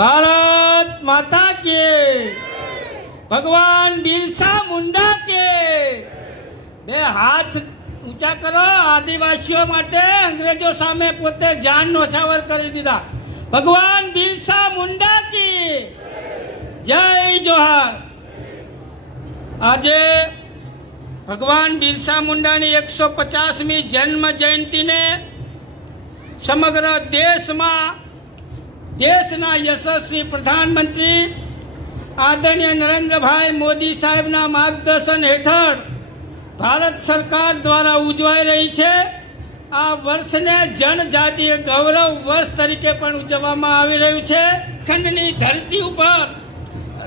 ભારત માતા કે ભગવાન બિરસા મુંડા કે બે હાથ ઊંચા કરો, આદિવાસીઓ માટે અંગ્રેજો સામે પોતે જાન નોછાવર કરી દીધા. ભગવાન બિરસા મુંડા કી. જય જોહાર. આજે ભગવાન બિરસા મુંડાની એકસો પચાસમી જન્મ જયંતિને સમગ્ર દેશમાં દેશના યશસ્વી પ્રધાનમંત્રી આદરણીય નરેન્દ્રભાઈ મોદી સાહેબના માર્ગદર્શન હેઠળ ભારત સરકાર દ્વારા ઉજવાઈ રહી છે. આ વર્ષને જનજાતીય ગૌરવ વર્ષ તરીકે પણ ઉજવવામાં આવી રહ્યું છે. ખંડની ધરતી ઉપર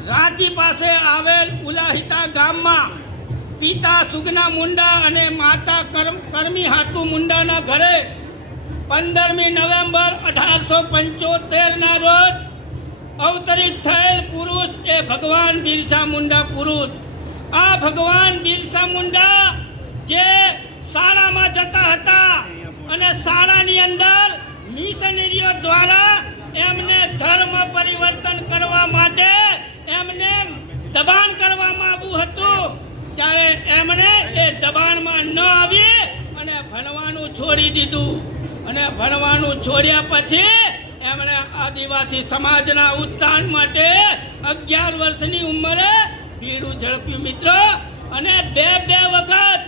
રાંચી પાસે આવેલ ઉલાહિતા ગામમાં પિતા સુગના મુંડા અને માતા કર્મ, કરમી હાતુ મુંડાના ઘરે પંદરમી નવેમ્બર અઢારસો પંચોતેરના રોજ અવતરિત થયેલ પુરુષ એ ભગવાન બિરસા મુંડા પુરુષ. આ ભગવાન બિરસા મુંડા જે શાળામાં જતા હતા અને શાળાની અંદર મિશનરીઓ દ્વારા એમને ધર્મ પરિવર્તન કરવા માટે એમને દબાણ કરવામાં આવ્યું હતું. ત્યારે એમણે એ દબાણમાં ન આવી ભણવાનું છોડી દીધું. અને ભણવાનું છોડ્યા પછી એમણે આદિવાસી સમાજના ઉત્થાન માટે અગિયાર વર્ષની ઉંમરે ભીડું ઝડપ્યું મિત્રો. અને બે બે વખત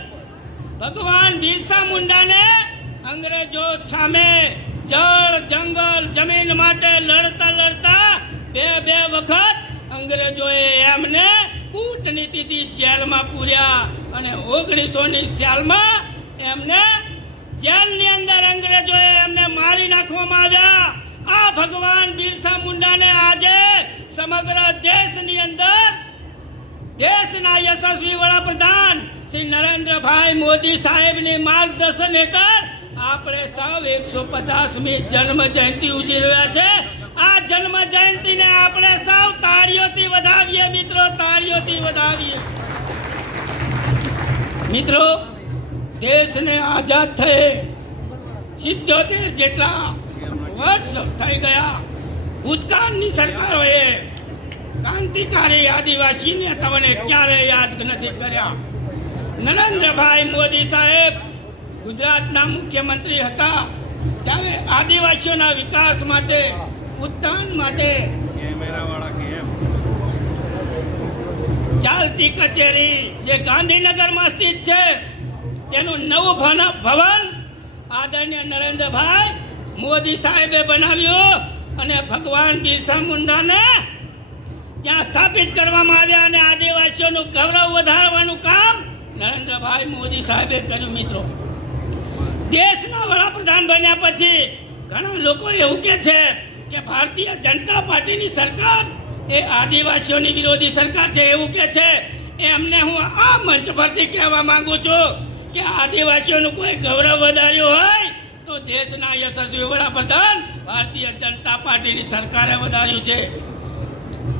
ભગવાન બિરસા મુંડાને અંગ્રેજો સામે જળ, જંગલ, જમીન માટે લડતા લડતા બે બે વખત અંગ્રેજોએ એમને કૂટનીતિથી જેલમાં પૂર્યા. અને ઓગણીસો ની સાલમાં એમને જેલની અંદર અંગ્રેજોએ એમને મારી નાખવામાં આવ્યા. આ ભગવાન બિરસા મુંડાને આજે સમગ્ર દેશની અંદર, દેશના યશસ્વી વડાપ્રધાન શ્રી નરેન્દ્રભાઈ મોદી સાહેબની માર્ગદર્શન હેઠળ આપણે સૌ એકસો પચાસમી જન્મ જયંતિ ઉજવી રહ્યા છે. આ જન્મ જયંતિને આપણે સૌ તાળીઓથી વધાવીએ, મિત્રો, તાળીઓથી વધાવીએ. મિત્રો દેશને આઝાદ થયે. સિત્યોતેર જેટલા વર્ષ થઈ ગયા. ભૂતકાળની સરકારોએ ક્રાંતિકારી આદિવાસીને તમને ક્યારે યાદ નથી કર્યા? નરેન્દ્રભાઈ મોદી સાહેબ ગુજરાતના મુખ્યમંત્રી હતા. ત્યારે આદિવાસીઓના વિકાસ માટે, ઉત્થાન માટે ચાલતી કચેરી જે ગાંધીનગરમાં સ્થિત છે તેનું નવું ભવન આદરણીય નરેન્દ્રભાઈ મોદી સાહેબે બનાવ્યું અને ભગવાન બિરસા મુંડાને ત્યાં સ્થાપિત કરવામાં આવ્યા અને આદિવાસીઓનું ગૌરવ વધારવાનું કામ નરેન્દ્રભાઈ મોદી સાહેબે કર્યું, મિત્રો. દેશના વડાપ્રધાન બન્યા પછી ઘણા લોકો એવું કે છે કે ભારતીય જનતા પાર્ટીની સરકાર એ આદિવાસીઓની વિરોધી સરકાર છે. એવું કે છે. એમને હું આ મંચ પરથી કહેવા માંગુ છું કે આદિવાસીઓનું કોઈ ગૌરવ વધાર્યું હોય, તો દેશના યશસ્વી વડાપ્રધાન ભારતીય જનતા પાર્ટીની સરકારે વધાર્યું છે.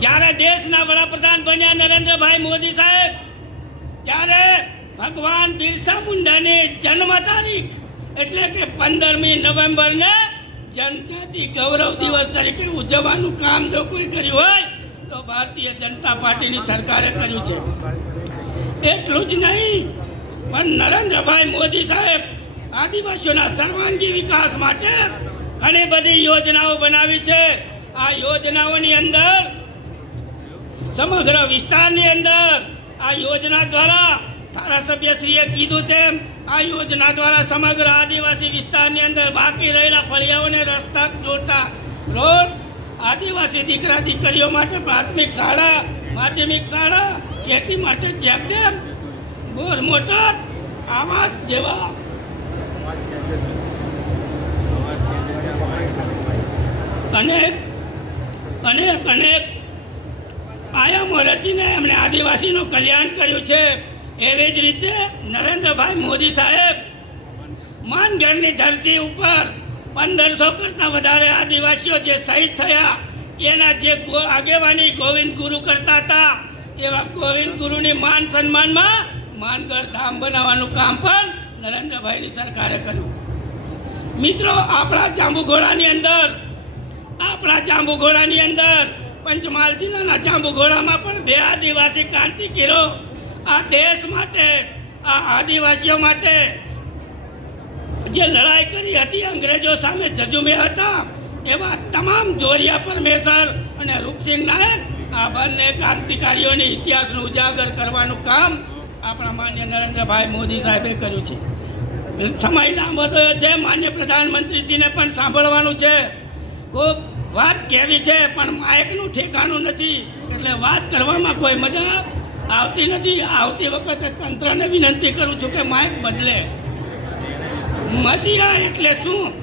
જ્યારે દેશના વડાપ્રધાન બન્યા નરેન્દ્રભાઈ મોદી સાહેબ, ત્યારે ભગવાન બિરસા મુંડાની જન્મ તારીખ એટલે કે પંદરમી નવેમ્બરને જનજાતિ ગૌરવ દિવસ તરીકે ઉજવવાનું કામ જો કોઈ કર્યું હોય, તો ભારતીય જનતા પાર્ટીની સરકારે કર્યું છે. એટલું જ નહીં પણ નરેન્દ્રભાઈ મોદી સાહેબ, આદિવાસીઓના સર્વાંગી વિકાસ માટે ઘણી બધી યોજનાઓ બનાવી છે. આ યોજનાઓની અંદર, સમગ્ર વિસ્તારની અંદર આ યોજના દ્વારા ધારાસભ્યશ્રીએ કીધું તેમ, આ યોજના દ્વારા સમગ્ર આદિવાસી વિસ્તારની અંદર બાકી રહેલા ફળિયાઓને રસ્તા જોડતા રોડ, આદિવાસી દીકરા દીકરીઓ માટે પ્રાથમિક શાળા, માધ્યમિક શાળા, ખેતી માટે ચેકડેમ બોર મોટર આવાસ જેવા અનેક અનેક અનેક આયામો રચીને એમણે આદિવાસીનું કલ્યાણ કર્યું છે. એવી જ રીતે નરેન્દ્રભાઈ મોદી સાહેબ માનગઢની ધરતી ઉપર પંદરસો કરતાં વધારે આદિવાસીઓ જે શહીદ થયા, એના જે આગેવાની ગોવિંદ ગુરુ કરતા હતા, એવા ગોવિંદ ગુરુની માન સન્માનમાં માનગઢ ધામ બનાવવાનું કામ પણ નરેન્દ્રભાઈની સરકારે કર્યું. મિત્રો, આપણા જાંબુઘોડાની અંદર, આપણા જાંબુઘોડાની અંદર પંચમહાલ જિલ્લાના જાંબુઘોડામાં પણ બે આદિવાસી ક્રાંતિકીરો આ દેશ માટે, આ આદિવાસીઓ માટે જે લડાઈ કરી હતી, અંગ્રેજો સામે જજુમે હતા, એવા તમામ જોરિયા પરમેશ્વર અને રૂપસિંહ નાયક આ બંને ક્રાંતિકારીઓની ઇતિહાસનું ઉજાગર કરવાનું કામ આપણા માન્ય નરેન્દ્રભાઈ મોદી સાહેબે કર્યું છે. સમય લાંબો થયો છે, માન્ય પ્રધાનમંત્રીજીને પણ સાંભળવાનું છે. ખૂબ વાત કહેવી છે, પણ માયકનું ઠેકાણું નથી. એટલે વાત કરવામાં કોઈ મજા આવતી નથી. આવતી વખતે તંત્રને વિનંતી કરું છું કે માયક બદલે. મસીહા એટલે શું?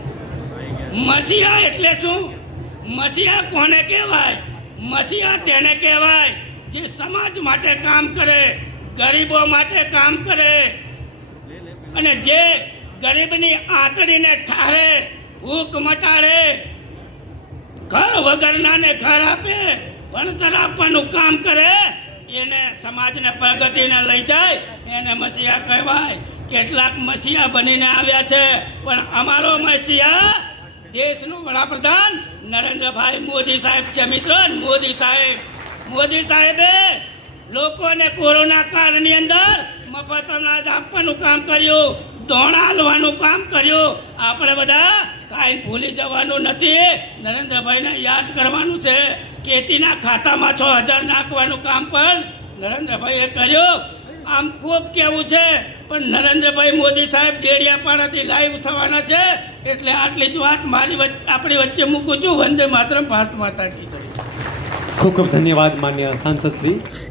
મસીહા એટલે શું? મસીહા કોને કહેવાય? મસીહા તેને કહેવાય જે સમાજ માટે કામ કરે. ગરીબો માટે કામ કરે. અને જે ગરીબની આંતળીને ઠારે, ભૂખ મટાડે, ઘર વગરનાને ઘર આપે ભણતર આપવાનું કામ કરે, એને સમાજને પ્રગતિને લઈ જાય, એને મસીહા કહેવાય. કેટલાક મસીહા બનીને આવ્યા છે, પણ અમારો મસીહા દેશનું વડાપ્રધાન નરેન્દ્રભાઈ મોદી સાહેબ છે. મિત્રો, મોદી સાહેબ, મોદી સાહેબે લોકોને કોરોના કાળની અંદર મફત અનાજ આપવાનું કામ કર્યું ધોણ હાલવાનું કામ કર્યું. આપણે બધા કાંઈ ભૂલી જવાનું નથી. નરેન્દ્રભાઈને યાદ કરવાનું છે ખેતીના ખાતામાં છ હજાર નાખવાનું કામ પણ નરેન્દ્રભાઈએ કર્યું. આમ ખૂબ કહેવું છે, પણ નરેન્દ્રભાઈ મોદી સાહેબ ડેડિયાપાડાથી લાઈવ થવાના છે, એટલે આટલી જ વાત મારી આપણી વચ્ચે મૂકું છું. વંદે માતરમ, ભારત માતા કી ખૂબ ખૂબ ધન્યવાદ માન્ય સાંસદ શ્રી.